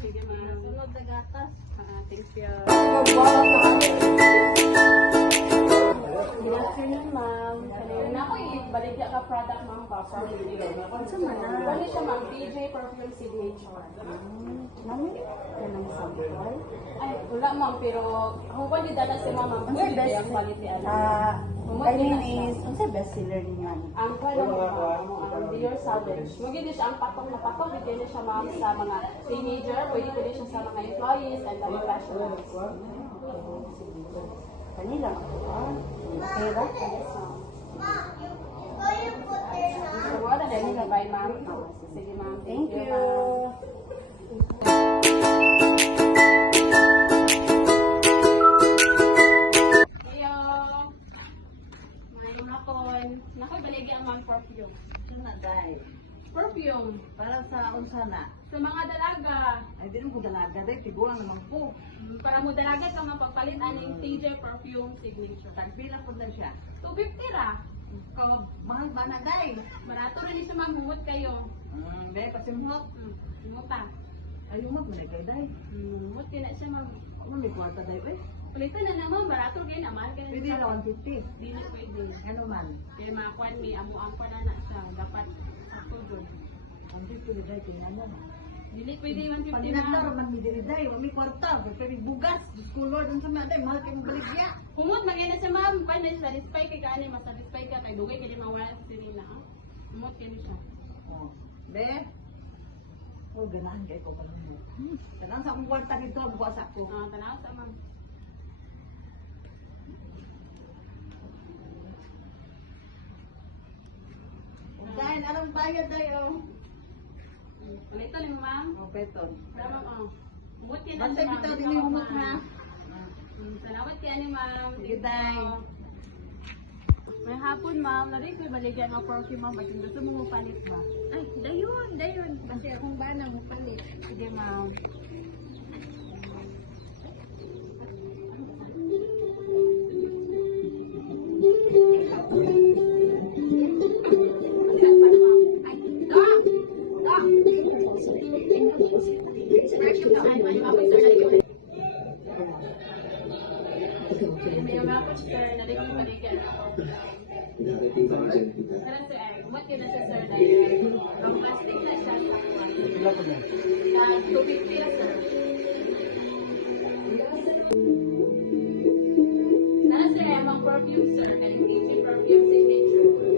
Sige, ma'am. Sunod na gatas. Thank you. Good afternoon, ma'am. Kanina ako baligya ka product, ma'am, pa from video. Sa mana? Bali siya, ma'am, PJ Perfume Signature. Nami? Yan ang sample. Ay, wala, ma'am, pero kung pwede dala si ma'am, Ang sa best, ang quality, ano. I mean is, ang sa best seller niyan. Ang pwede mo, ang Dior Savage. Magiging siya ang patong na patong, hindi siya, ma'am, sa mga teenager, pwede ko siya sa mga employees and mga professionals. Kanila ako. Okay ba? Yes, ma'am. So, wala na nila, bye, ma'am. Sige, ma'am. Thank you. ma'am. Heyo. Mayroon ako. Nakabaligi ang mga perfume. Sana dai. Perfume. Para sa unsa na? Sa mga dalaga. Ay di mo dalaga dai tiguan naman po. Para mo dalaga ka mapagpalit aning TJ Perfume Signature. Tagpila po na siya. 250 ra. Kawag mahal ba na dai? Barato rin siya mamumot kayo. Dai pasimhot. Muta. Ayo mo po na kay dai. Mumot din na siya mam. Ano may kwarta dai ba? Palitan na naman, barato rin naman. Pwede na 150. Dili pwede. Ano man? Kaya mga kwan may amo-ang pa na siya. Dapat ako doon. 150 dai tingnan mo. Dili pwede 150 Paninaglar na. man mi diri dai, wa mi kwarta, pero bugas, school lord unsa man dai, mahal kay mo baligya. Humot, maganda siya ma'am. Paano siya? Satisfy kay kaani, masatisfy ka. Kay dugay kaya mawala sa sirina. Humot kaya siya. Oh, be. Oh, ganahan kay ko pala mo. Kanang sa akong kwarta dito, buwas ako. Tanaw sa ma'am. Dahil anong bayad dai oh. Palito ni ma'am. Oh, peton. Para ma'am. Humot kaya na Bantay siya, bitaw ma'am. din yung humot ha. Salawat kaya ni ma'am. Sige, day. May hapon ma'am, nari ko baligyan ng perfume ma'am. Ba't gusto mo mapalit ba? Ay, dayon. Kasi akong bana mo palit. Sige ma'am. May mga sir, nari ko baligyan ng perfume. Karan sir, umot yun na sa sir na yun. Ang plastic na siya. Sila ko na. 250 lang sir. Nara sir, ay mga perfume sir. Kaling easy perfume signature.